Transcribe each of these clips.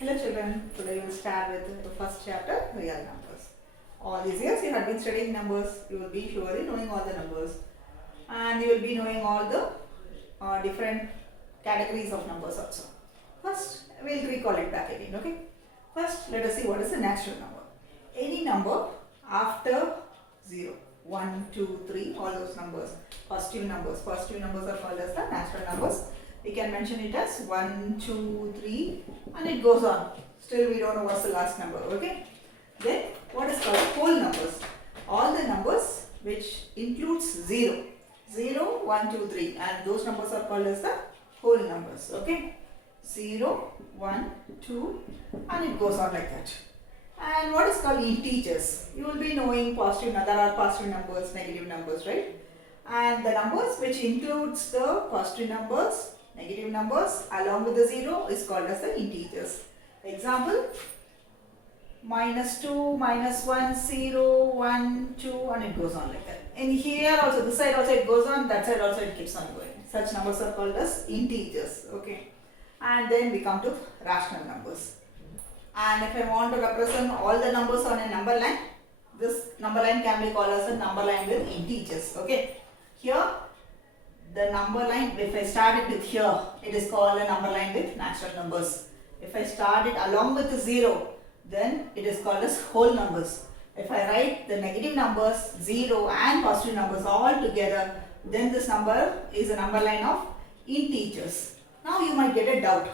Hello children, today we will start with the first chapter, real numbers. All these years you have been studying numbers, you will be surely knowing all the numbers and you will be knowing all the different categories of numbers also. First, we will recall it back again, okay? First, let us see what is a natural number. Any number after 0, 1, 2, 3, all those numbers, positive numbers. Positive numbers are called as the natural numbers. We can mention it as 1, 2, 3 and it goes on. Still we don't know what's the last number, okay? Then what is called whole numbers? All the numbers which includes 0. 0, 1, 2, 3 and those numbers are called as the whole numbers, okay? 0, 1, 2 and it goes on like that. And what is called integers? You will be knowing positive, there are positive numbers, negative numbers, right? And the numbers which includes the positive numbers, negative numbers along with the 0 is called as the integers. Example, -2, -1, 0, 1, 2 and it goes on like that. And here also, this side also it goes on, that side also it keeps on going. Such numbers are called as integers, okay. And then we come to rational numbers. And if I want to represent all the numbers on a number line, this number line can be called as a number line with integers, okay. Here, the number line, if I start it with here, it is called a number line with natural numbers. If I start it along with the 0, then it is called as whole numbers. If I write the negative numbers, 0 and positive numbers all together, then this number is a number line of integers. Now you might get a doubt.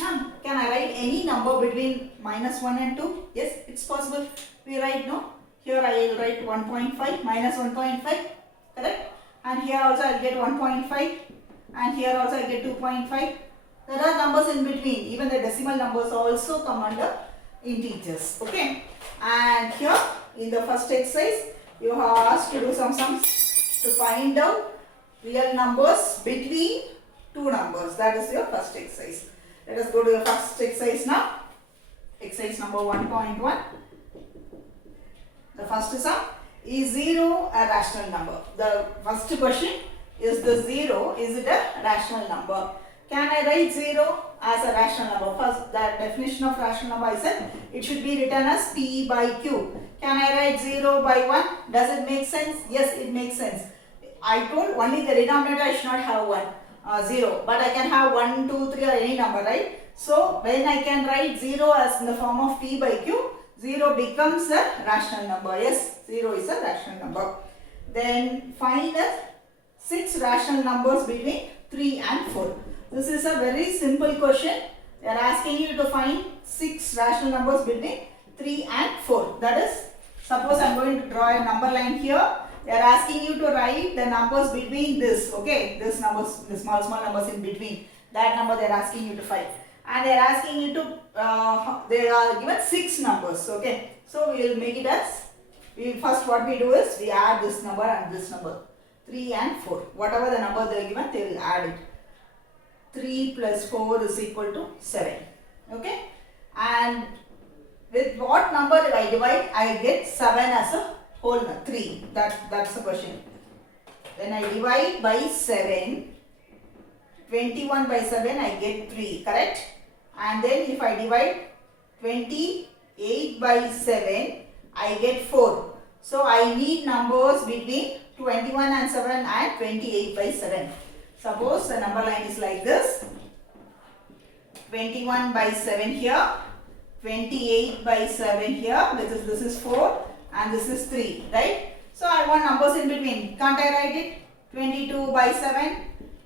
Ma'am, can I write any number between -1 and 2? Yes, it's possible. We write, no? Here I will write 1.5, -1.5, correct? And here also I will get 1.5 and here also I get 2.5. There are numbers in between. Even the decimal numbers also come under integers, okay? And here in the first exercise, you are asked to do some sums to find out real numbers between two numbers. That is your first exercise. Let us go to the first exercise now. Exercise number 1.1. The first sum, is 0 a rational number? The first question is the 0, is it a rational number? Can I write 0 as a rational number? First, the definition of rational number I said it should be written as P by Q. Can I write 0 by 1? Does it make sense? Yes, it makes sense. I told only the denominator I should not have 0, but I can have 1, 2, 3 or any number, right? So, when I can write 0 as in the form of P by Q, 0 becomes a rational number. Yes, 0 is a rational number. Then find the 6 rational numbers between 3 and 4. This is a very simple question. They are asking you to find 6 rational numbers between 3 and 4. That is, suppose I am going to draw a number line here. They are asking you to write the numbers between this, okay, this numbers, the small numbers in between. That number they are asking you to find. And they are asking you to, they are given 6 numbers, okay. So, we will make it as, first what we do is, we add this number and this number, 3 and 4. Whatever the number they are given, they will add it. 3 plus 4 is equal to 7, okay. And with what number I divide, I get 7 as a whole number, 3, that's the question. When I divide by 7, 21 by 7 I get 3, correct? And then if I divide 28 by 7, I get 4. So I need numbers between 21 and 7 and 28 by 7. Suppose the number line is like this. 21 by 7 here, 28 by 7 here, this is 4 and this is 3, right? So I want numbers in between. Can't I write it? 22 by 7,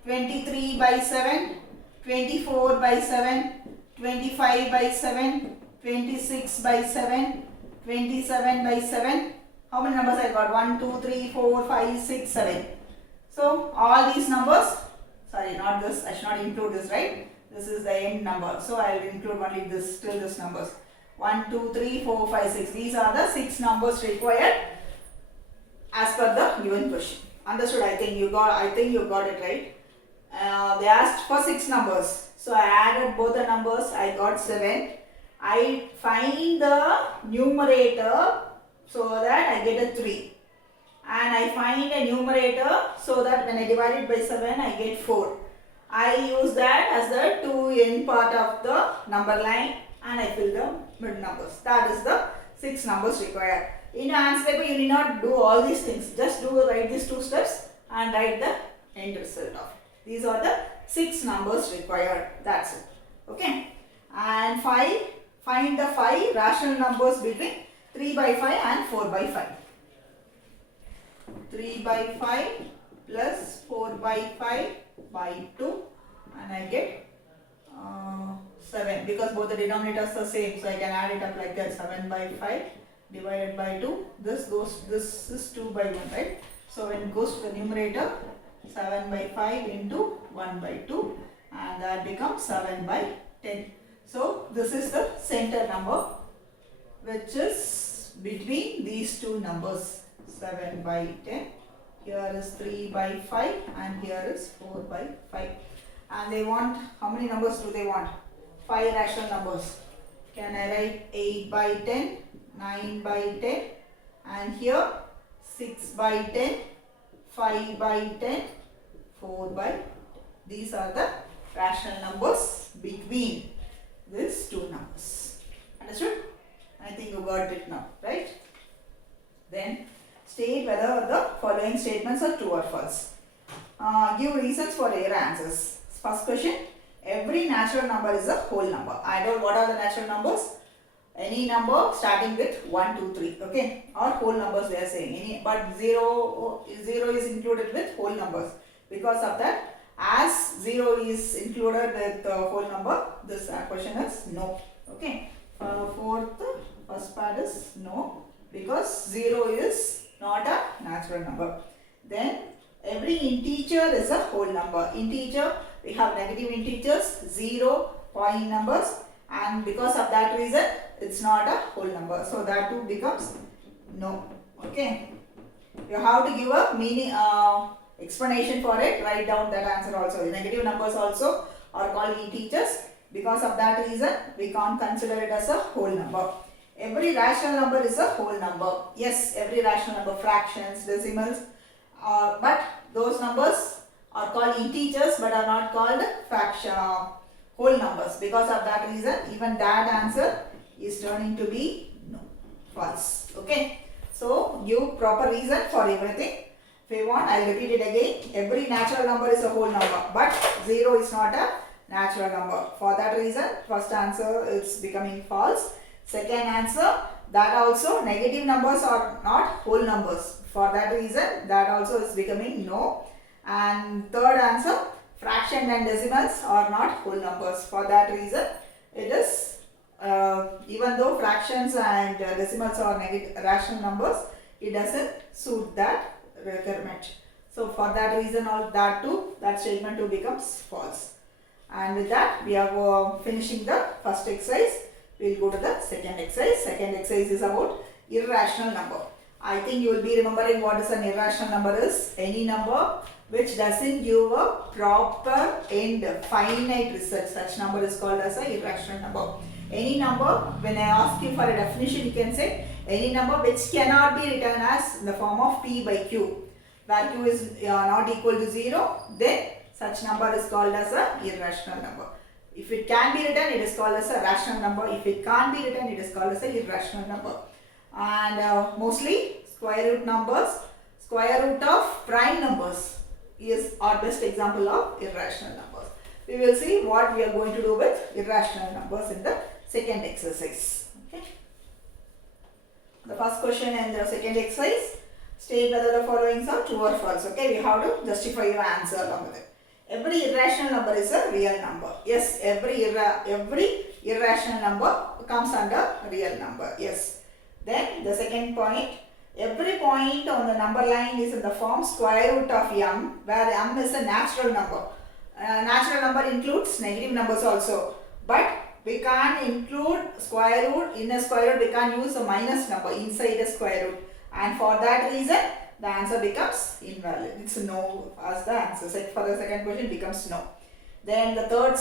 23 by 7, 24 by 7, 25 by 7, 26 by 7, 27 by 7. How many numbers I got? 1, 2, 3, 4, 5, 6, 7. So all these numbers, sorry, not this, I should not include this, right? This is the end number. So I will include only this, till this numbers. 1, 2, 3, 4, 5, 6. These are the 6 numbers required as per the given question. Understood? I think you got it right. They asked for 6 numbers. So I added both the numbers, I got 7. I find the numerator so that I get a 3. And I find a numerator so that when I divide it by 7, I get 4. I use that as the 2n part of the number line and I fill the middle numbers. That is the 6 numbers required. In your answer paper, you need not do all these things. Just write these 2 steps and write the end result of it. These are the 6 numbers required. That's it. Okay. And 5, find the 5 rational numbers between 3 by 5 and 4 by 5. 3 by 5 plus 4 by 5 by 2, and I get 7, because both the denominators are same, so I can add it up like that. 7 by 5 divided by 2. This is 2 by 1, right? So when it goes to the numerator, 7 by 5 into 1 by 2, and that becomes 7 by 10. So this is the center number, which is between these 2 numbers, 7 by 10. Here is 3 by 5 and here is 4 by 5. And they want, how many numbers do they want? 5 rational numbers. Can I write 8 by 10, 9 by 10, and here 6 by 10, 5 by 10, 4 by 10. These are the rational numbers between these 2 numbers. Understood? I think you got it now, right? Then state whether the following statements are true or false. Give reasons for error answers. First question, every natural number is a whole number. I don't know what are the natural numbers. Any number starting with 1, 2, 3, okay, or whole numbers they are saying. But 0 is included with whole numbers. Because of that, as 0 is included with whole number, this question is no. Okay. First part is no, because 0 is not a natural number. Then every integer is a whole number. Integer, we have negative integers, 0, point numbers, and because of that reason, it's not a whole number. So that too becomes no. Okay. You have to give a meaning, explanation for it. Write down that answer also. Negative numbers also are called integers. Because of that reason, we can't consider it as a whole number. Every rational number is a whole number. Yes, every rational number, fractions, decimals, but those numbers are called integers but are not called whole numbers. Because of that reason, even that answer is turning to be no, false. Okay. So give proper reason for everything. If you want, I'll repeat it again. Every natural number is a whole number, but 0 is not a natural number. For that reason, first answer is becoming false. Second answer, that also negative numbers are not whole numbers. For that reason, that also is becoming no. And third answer, fraction and decimals are not whole numbers. For that reason, it is, even though fractions and decimals are rational numbers, it doesn't suit that requirement. So for that reason, that statement too becomes false. And with that, we are finishing the first exercise. We will go to the second exercise. Second exercise is about irrational number. I think you will be remembering what is an irrational number is. Any number which doesn't give a proper end, finite result. Such number is called as an irrational number. Any number, when I ask you for a definition, you can say any number which cannot be written as in the form of p by q. Where q is not equal to 0, then such number is called as an irrational number. If it can be written, it is called as a rational number. If it can't be written, it is called as an irrational number. And mostly square root numbers, square root of prime numbers is our best example of irrational numbers. We will see what we are going to do with irrational numbers in the second exercise. Okay. The first question and the second exercise, state whether the following are true or false. Okay, you have to justify your answer along with it. Every irrational number is a real number. Yes, every irrational number comes under real number. Yes. Then the second point, every point on the number line is in the form square root of m, where m is a natural number. Natural number includes negative numbers also, but we can't include square root. In a square root, we can't use a minus number inside a square root, and for that reason, the answer becomes invalid. It's no as the answer. For the second question, becomes no. Then the third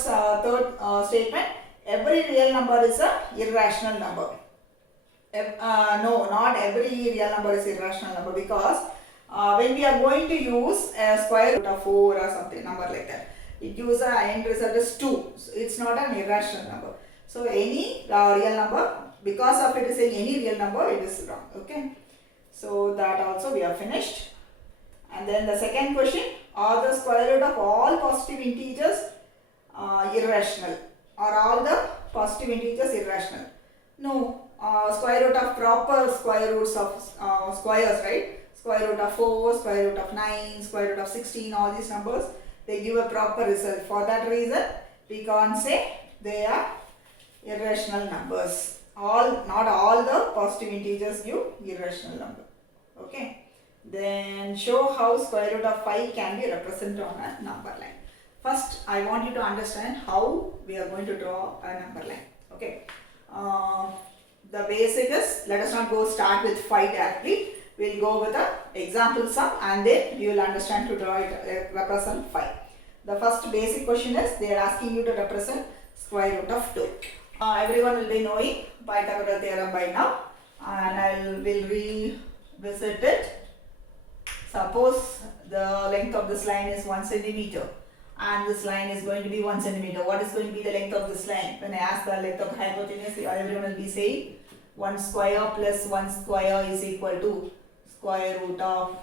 statement, every real number is a irrational number. No, not every real number is irrational number, because when we are going to use a square root of 4 or something number like that, it gives an end result as 2. So it's not an irrational number. So any real number, because of it is saying any real number, it is wrong. Okay. So that also we have finished. And then the second question, are the square root of all positive integers irrational? Are all the positive integers irrational? No. Square root of proper square roots of squares, right? Square root of 4, square root of 9, square root of 16, all these numbers, they give a proper result. For that reason, we can't say they are irrational numbers. Not all the positive integers give irrational number. Okay. Then show how square root of 5 can be represented on a number line. First, I want you to understand how we are going to draw a number line. Okay. The basic is, let us not go start with 5 directly. We will go with the example sum and then you will understand to draw it, represent 5. The first basic question is, they are asking you to represent square root of 2. Everyone will be knowing Pythagoras theorem by now, and I will revisit it. Suppose the length of this line is 1 centimeter and this line is going to be 1 centimeter. What is going to be the length of this line? When I ask the length of the hypotenuse, everyone will be saying 1 square plus 1 square is equal to square root of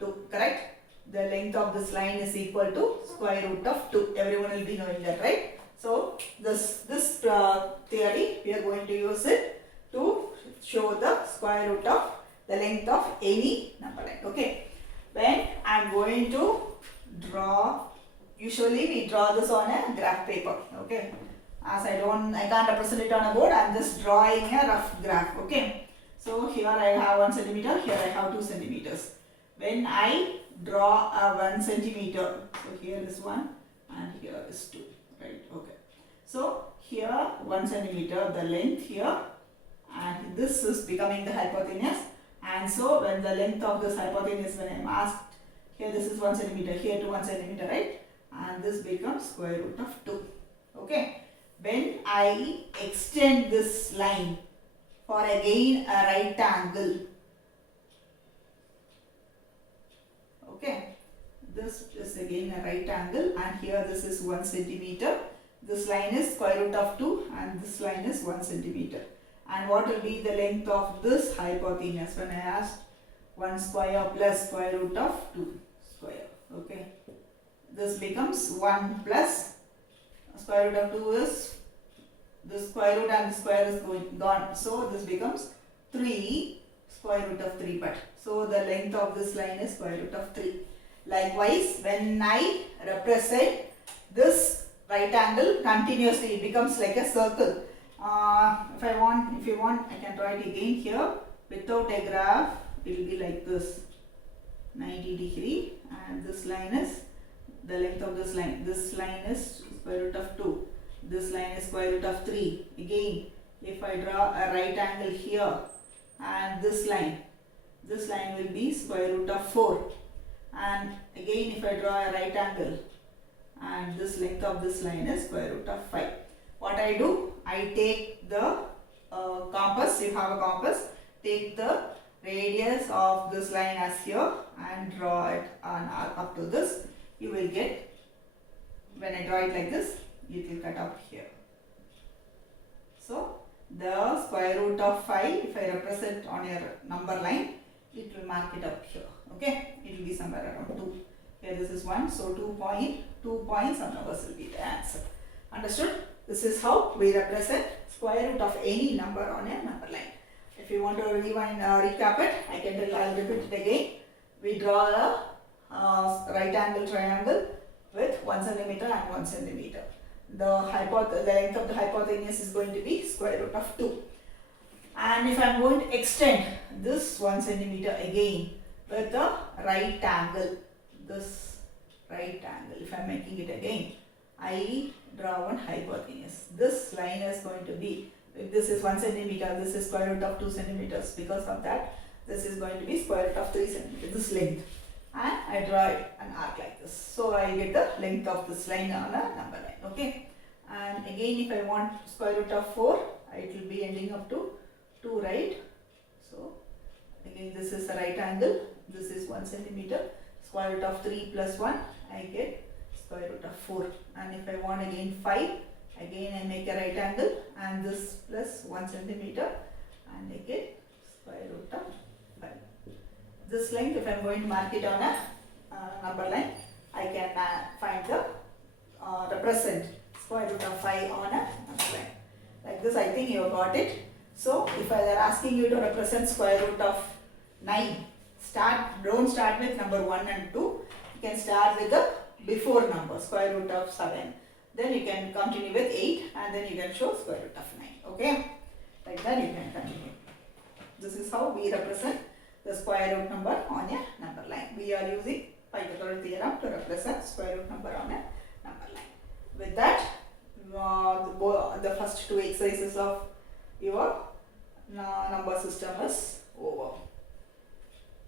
2, correct? The length of this line is equal to square root of 2. Everyone will be knowing that, right? So this theory, we are going to use it to show the square root of the length of any number line. Okay. When I am going to draw, usually we draw this on a graph paper. Okay. As I can't represent it on a board, I am just drawing a rough graph. Okay. So here I have 1 centimeter, here I have 2 centimeters. When I draw a 1 centimeter, so here is 1 and here is 2. Right, okay. So here 1 centimeter, the length here, and this is becoming the hypotenuse. And so when the length of this hypotenuse, when I am asked, here this is 1 centimeter, here to 1 centimeter, right? And this becomes square root of 2. Okay. When I extend this line for again a right angle, okay, this is again a right angle, and here this is 1 centimeter. This line is square root of 2 and this line is 1 centimeter. And what will be the length of this hypotenuse when I asked 1 square plus square root of 2 square. Okay. This becomes 1 plus square root of 2 is the square root and the square is gone. So this becomes 3 square root of 3 but. So the length of this line is square root of 3. Likewise, when I represent this right angle continuously, it becomes like a circle. If you want, I can draw it again here. Without a graph, it will be like this, 90 degree, and this line is the length of this line. This line is square root of 2. This line is square root of 3. Again, if I draw a right angle here, and this line will be square root of 4. And again, if I draw a right angle, and this length of this line is square root of 5. What I do, I take the compass, if you have a compass, take the radius of this line as here and draw it on up to this. You will get, when I draw it like this, it will cut up here. So the square root of 5, if I represent on your number line, it will mark it up here. Okay, it will be somewhere around 2. Here this is 1, so 2 points and numbers will be the answer. Understood? This is how we represent square root of any number on a number line. If you want to recap it, I'll repeat it again. We draw a right angle triangle with 1 centimeter and 1 centimeter. The length of the hypotenuse is going to be square root of 2. And if I am going to extend this 1 centimeter again with a right angle, this right angle, if I am making it again, I draw one hypotenuse. This line is going to be, if this is 1 centimeter, this is square root of 2 centimeters. Because of that, this is going to be square root of 3 centimeters, this length. And I draw an arc like this. So I get the length of this line on a number line. Okay. And again, if I want square root of 4, it will be ending up to 2, right? So again, this is a right angle. This is 1 centimeter. Square root of 3 plus 1, I get square root of 4. And if I want again 5, Again I make a right angle and this plus 1 centimeter and make it square root of 5. This length, if I am going to mark it on a number line, I can find the represent square root of 5 on a number line. Like this, I think you have got it. So if I are asking you to represent square root of 9, don't start with number 1 and 2. You can start with the before number, square root of 7. Then you can continue with 8 and then you can show square root of 9. Okay? Like that you can continue. This is how we represent the square root number on a number line. We are using Pythagoras theorem to represent square root number on a number line. With that, the first two exercises of your number system is over.